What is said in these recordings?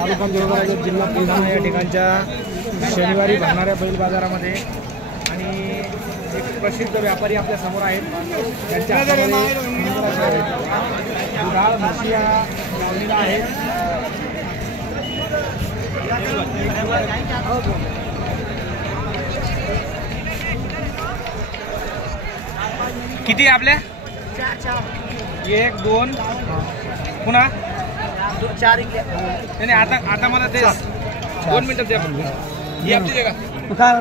तालुका देवळगाव जिल्हा बुलढाणा या ठिकाणच्या शनिवारी भरणाऱ्या बैल बाजारामध्ये आणि एक प्रसिद्ध व्यापारी आपल्या समोर आहेत. त्यांच्या दुधाळ म्हशी लावलेला आहे. किती आपल्या? 1 2 पुन्हा 4 नाही. आता मला ते 2 मिनिटं द्या. ही आपली जगा तर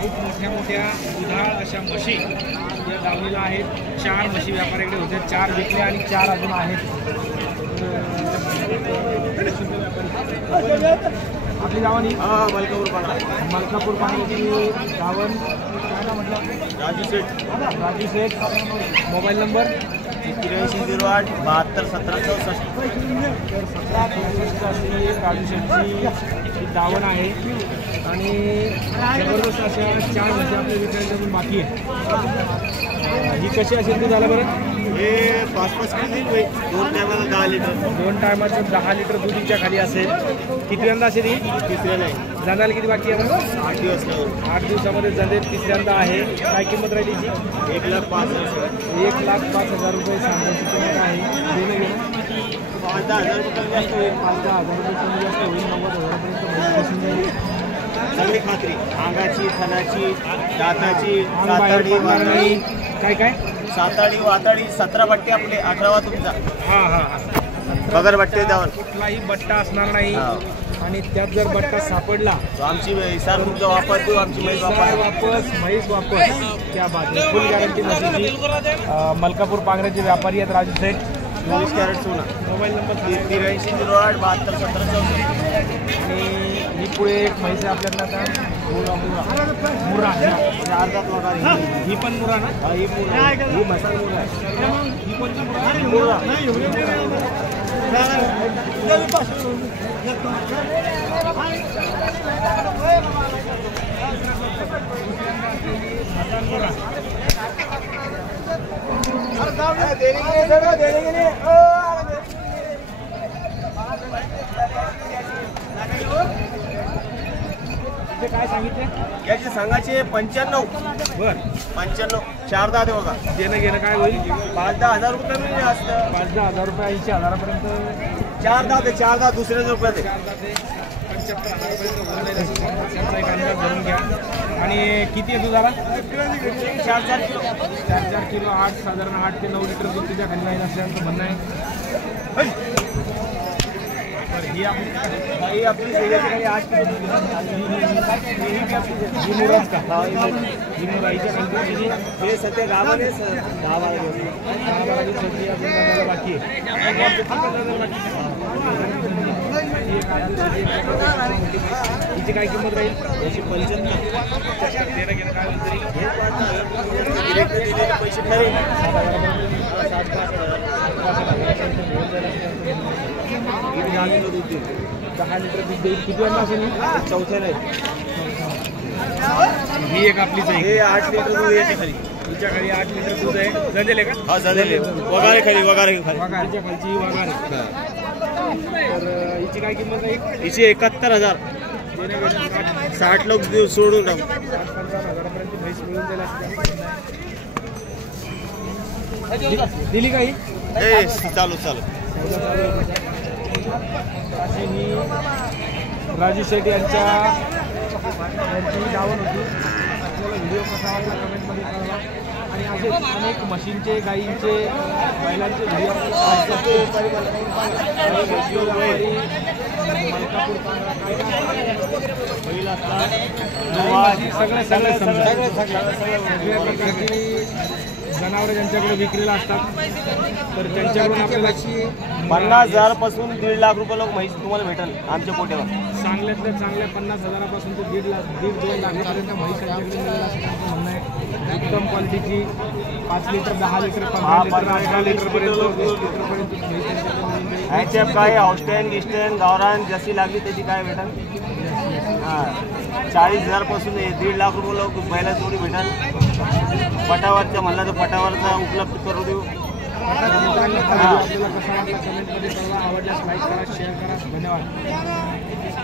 खूप मोठ्या दुधाळ अशा म्हशी या दावणीला आहेत. 4 म्हशी व्यापाऱ्याकडे होते. 4 विकले आणि 4 अजून आहेत. आपली दावणी मलकापूर पाण्याची दावण काय ना म्हटलं? राजू सेठ. Mobile number 8308 72 1764. राजू शेठची दावण आहे आणि जबरदस्त अशा 4 म्हशी आपल्या विकायच्या अजून बाकी आहे. ही कशी असेल ती झालं बरं? हे 5-5 किलो 2 टायमाला 10 लिटर. 2 टायमाचं 10 लिटर दूधीच्या खाली असेल. कितव्यांदा असेल ही? तिसऱ्याला आहे. जाण्याला किती बाकी आहे? 8 दिवस. 8 दिवसामध्ये जाते. तिसऱ्यांदा आहे. काय किंमत राहिली हिची? 1,05,000. 1,05,000 रुपये सांगायची किंमत आहे. देणं घेणं 5,10,000 रुपये जास्त होईल. 5,10,000 रुपये कमी जास्त होईल. 90,000पर्यंत बसून जाईल. सगळी खात्री अंगाची, थनाची, दाताची, साताडी नाही. काय साताडी वाताडी 17 बट्टे आपले. 18वा तुमचा. हां बगर बट्टे द्यावर कुठलाही बट्टा असणार नाही. आणि त्यात जर बट्टा सापडला तो आमची इसार तुमचा वापर देऊ. आमची म्हैस वापस त्या बाजू फुल गॅरंटी म्हशीची. मलकापूर पांगऱ्याचे व्यापारी आहेत राजू सेठ. 24 कॅरेट सोना. Mobile number 8308 72 1764. आणि ही पुढे एक म्हैस आहे आपल्याकडे आता मुरा अर्धात वगैरे. ही पण मुरा ना? ही मसाला मुरा आहे. ही पण मुरा. काय सांगितले? याचे सांगायचे 95. बरं 95. 4 10 देऊ का? देणं घेणं काय होईल? 5-10,000 रुपये कमी असतं. 5,10,000 रुपये 80,000पर्यंत. 4 10 ते 4 10 दुसऱ्या रुपयात आहे. 75,000पर्यंत त्यांचा एक अंदाज धरून घ्या. आणि किती आहे दुधाला? 4-4 किलो. 4-4 किलो. 8 साधारण 8 ते 9 लिटर दूध तुझ्या खाली राहील असं आमचं म्हणणं आहे. ही आपली काही 8 किलो दूध मुराच का? ही मुराईच्या खाली हे सध्या गावाने 10-12 बाकी आहे. हिची काय किंमत राहील? 75. देणं घेणं काय होईल तरी पैसे खरे 10 लिटर दूध देईल. किती वेळा असेल? 4थ्याला आहे. ही एक आपलीच आहे. हे 8 लिटर दूध येते खाली. हिच्या खाली 8 लिटर दूध आहे. जंदेल आहे का? हा जंदेल. वगारे खाली खाली. हिच्या खालची वगार आहे. तर हिची काय किंमत आहे? हिची 71,000. 60 लोक सोडून टाकू. 50,000पर्यंत म्हैस मिळून जाईल. दिली काही चालू. अशी ही राजू शेठ यांची दावण होती. आपल्याला व्हिडिओ कसा वाटला कमेंटमध्ये कळवा. आणि असे अनेक म्हशींचे, गायींचे, बैलांचे व्हिडिओ सगळ्या प्रकारची जनावरं ज्यांच्याकडे विक्रीला असतात तर त्यांच्याकडून आपल्याला 50,000 पासून 1.5 लाख रुपये लोक म्हैस तुम्हाला भेटेल आमच्या कोट्यावर. चांगल्यातल्या चांगल्या 50,000पासून ते 1.5 लाख 1.5-2 लाखापर्यंत म्हैस त्यांच्याकडे मिळेल असं त्यांचं म्हणणं आहे. उत्तम क्वालिटीची 5 लिटर 10 लिटर 15 लिटर 18 लिटरपर्यंत 20 लिटरपर्यंत म्हैस त्यांच्याकडे HF काय हॉस्टेन गिस्टेन गावरान जशी लागली त्याची काय भेटल. हां 40,000 पासून 1.5 लाख रुपये लोक बैला जोडी भेटल. पटावरच्या म्हणला तर पटावरचा उपलब्ध करू देऊ. आपल्याला कसा वाटला कमेंटमध्ये कळवा. आवडल्यास लाईक करा, शेअर करा. धन्यवाद.